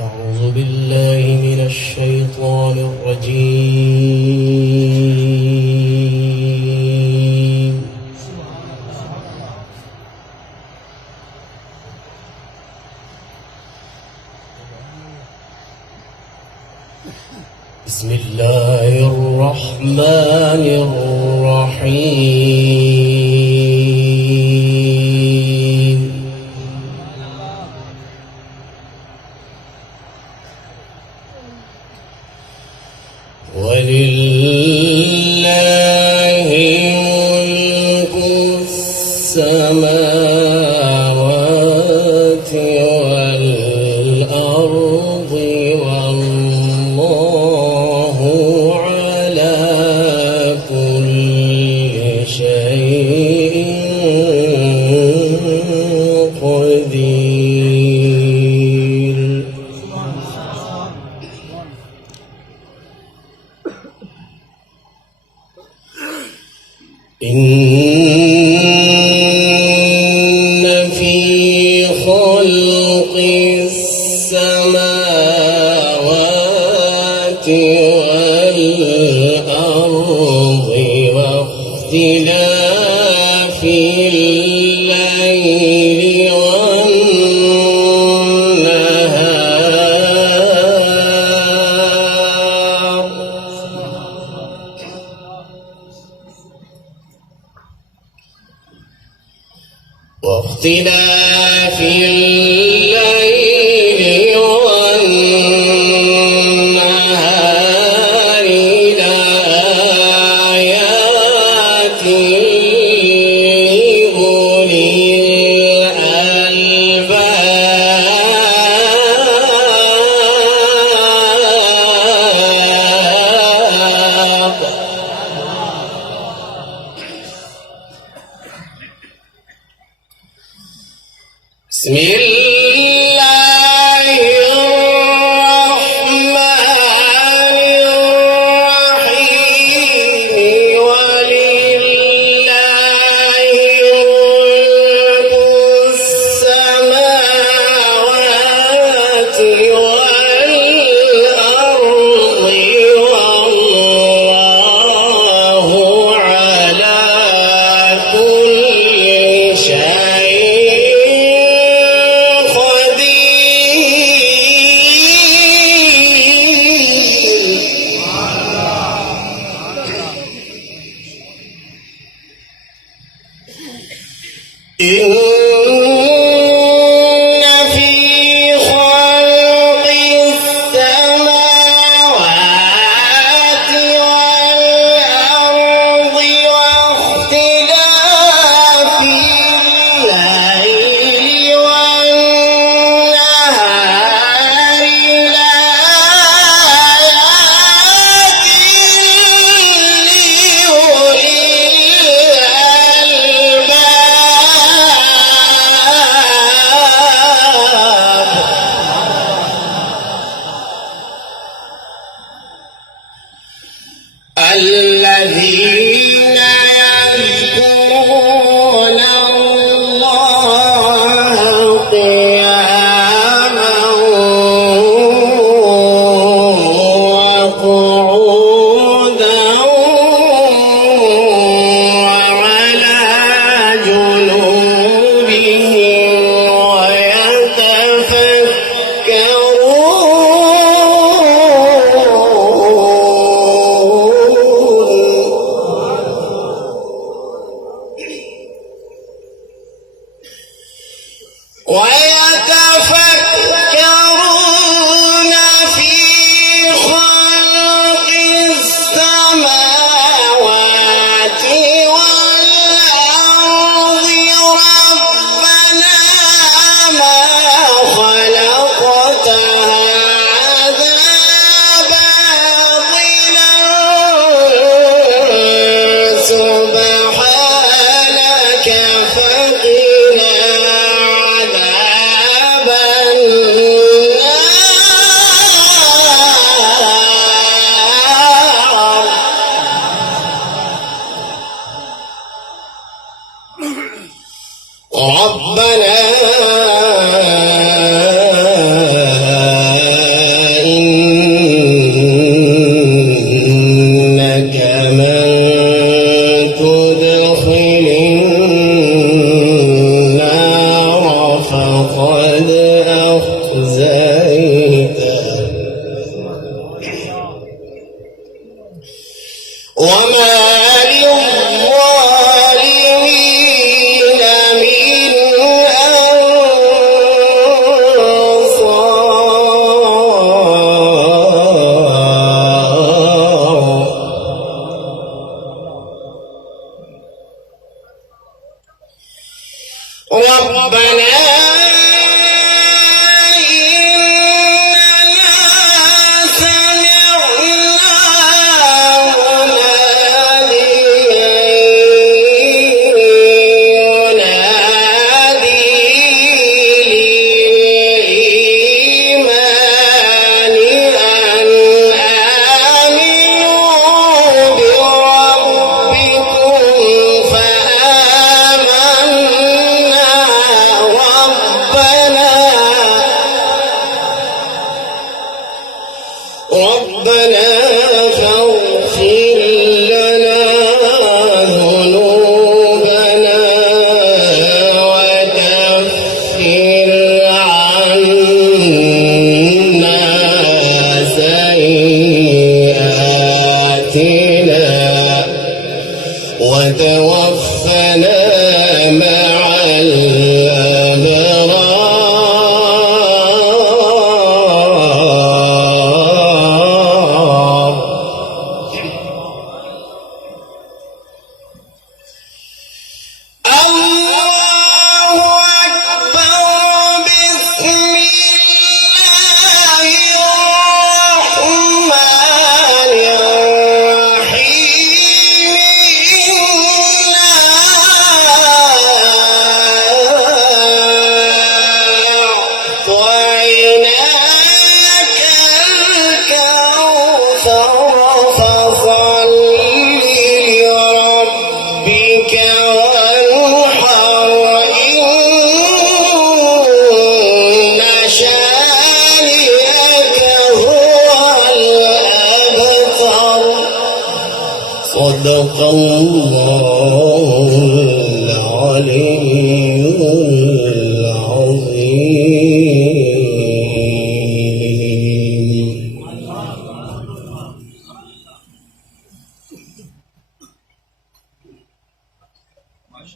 أعوذ بالله من الشيطان الرجيم. بسم الله الرحمن الرحيم. ولله ملك السماوات والأرض والله على كل شيء قدير. إن في خلق السماوات والأرض واختلاف الليل والنهار واختلاف الليل والنهار لآيات لأولي الألباب. بسم الله الرحمن الرحيم. ولله ملك السماوات والأرض والله على كل شيء إن في خلق السماوات والأرض واختلاف الليل والنهار لآيات لأولي الذين يذكرون الله قياما وقعودا وعلى جنوبهم ويتفكرون وما للظالمين من أنصار ربنا ربنا فاغفر لنا ذنوبنا وكفر عنا سيئاتنا وتوفنا مع الأبرار فصل لربك وانحر إن شانئك هو الأبتر صدق الله العلي